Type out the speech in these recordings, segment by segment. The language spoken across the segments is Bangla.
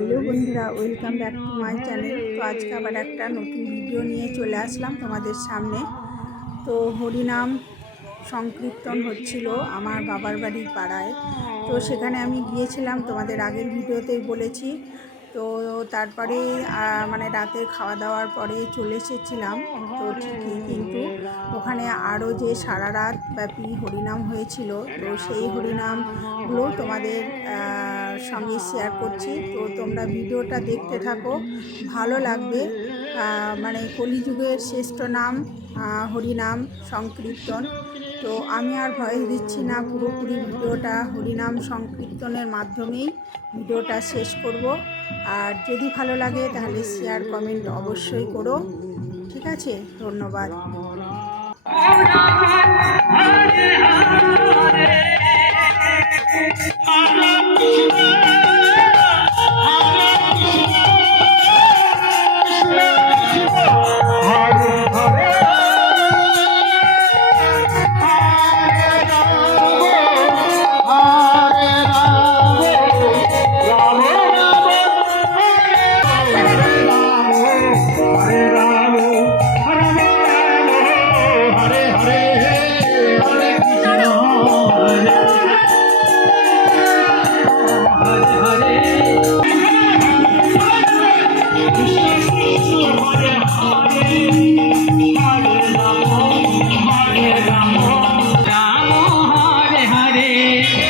হ্যালো বন্ধুরা, welcome back to my channel. তো আজকে আবার একটা নতুন ভিডিও নিয়ে চলে আসলাম তোমাদের সামনে। তো হরিনাম সংকীর্তন হচ্ছিল আমার বাবার বাড়ির পাড়ায়। তো সেখানে আমি গিয়েছিলাম, তোমাদের আগের ভিডিওতেই বলেছি। তো তারপরে মানে রাতের খাওয়া দাওয়ার পরে চলে এসেছিলাম। তো ঠিকই, কিন্তু ওখানে আরও যে সারা রাত ব্যাপী হরিনাম হয়েছিল, তো সেই হরিনামগুলো তোমাদের সঙ্গে শেয়ার করছি। তো তোমরা ভিডিওটা দেখতে থাকো। ভালো লাগবে। মানে কলিযুগের শ্রেষ্ঠ নাম হরিনাম সংকীর্তন। তো আমি আর ভয়েস দিচ্ছি না পুরোপুরি ভিডিওটা হরিনাম সংকীর্তনের মাধ্যমেই ভিডিওটা শেষ করব। আর যদি ভালো লাগে তাহলে শেয়ার কমেন্ট অবশ্যই করো। ঠিক আছে? ধন্যবাদ। রে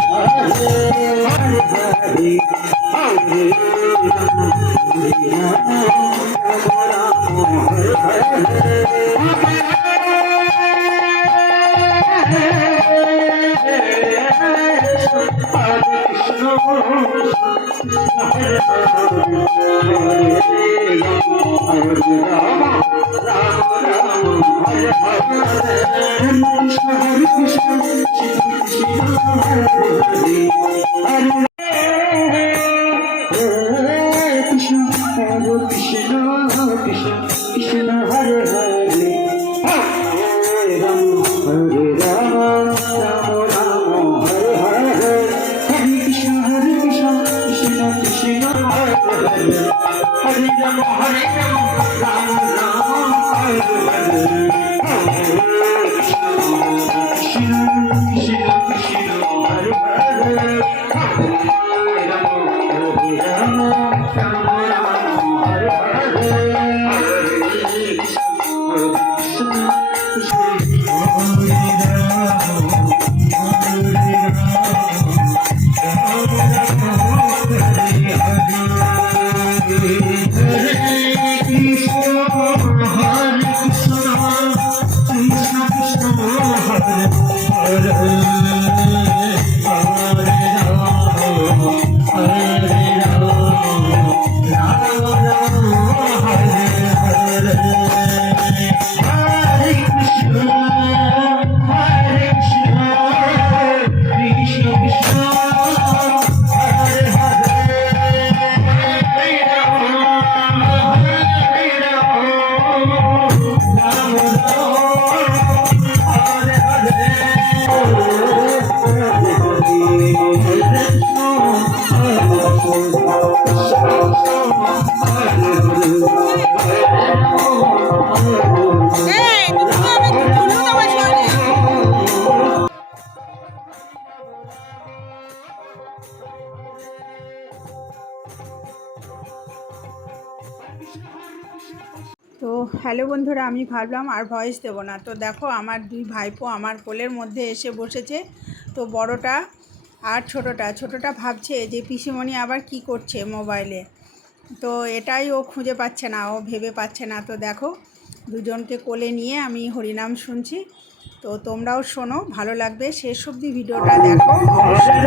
Hare Hare shoes. She Oh, hello বন্ধুরা, আমি ভাবলাম আর ভয়েস দেবো না। তো দেখো, আমার দুই ভাইপো আমার কোলের মধ্যে এসে বসেছে। তো বড়টা আর ছোটোটা ছোটোটা ভাবছে যে পিসিমণি আবার কি করছে মোবাইলে তো এটাই ও খুঁজে পাচ্ছে না, ও ভেবে পাচ্ছে না। তো দেখো, দুজনকে কোলে নিয়ে আমি হরিনাম শুনছি। তো তোমরাও শোনো, ভালো লাগবে। শেষ অবধি ভিডিওটা দেখো। অবশ্যই